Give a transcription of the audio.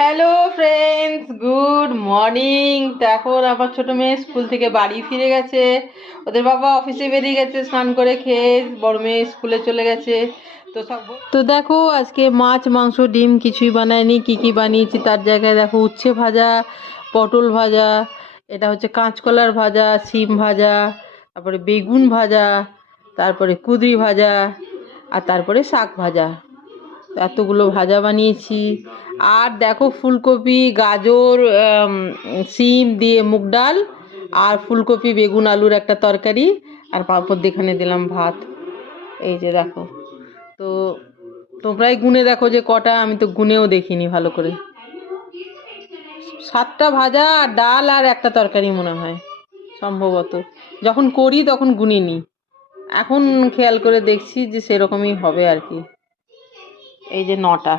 Hello friends, good morning. তো এখন আমার ছোট মেয়ে স্কুল থেকে বাড়ি ফিরে গেছে। ওদের বাবা অফিসে বেরিয়ে গেছে, স্নান করে খেয়ে বড় মেয়ে স্কুলে চলে গেছে। তো দেখো, আজকে মাছ মাংস ডিম কিছুই বানায়নি। কি কি বানিয়েছি তার জায়গায় দেখো, উচ্ছে ভাজা, পটল ভাজা, এটা হচ্ছে কাঁচকলার ভাজা, শিম ভাজা, তারপরে বেগুন ভাজা, তারপরে কুঁদরি ভাজা, আর তারপরে শাক ভাজা। এতগুলো ভাজা বানিয়েছি। আর দেখো, ফুলকপি, গাজর, শিম দিয়ে মুগ ডাল, আর ফুলকপি বেগুন আলুর একটা তরকারি, আর পাঁপড় দিয়ে দিলাম ভাত। এই যে দেখো। তো তোমরাই গুনে দেখো যে কটা, আমি তো গুনেও দেখিনি ভালো করে। 7টা ভাজা আর ডাল আর একটা তরকারি মনে হয়, সম্ভবত। যখন করি তখন গুনিনি, এখন খেয়াল করে দেখছি যে সেরকমই হবে আর কি। এই যে 9টা।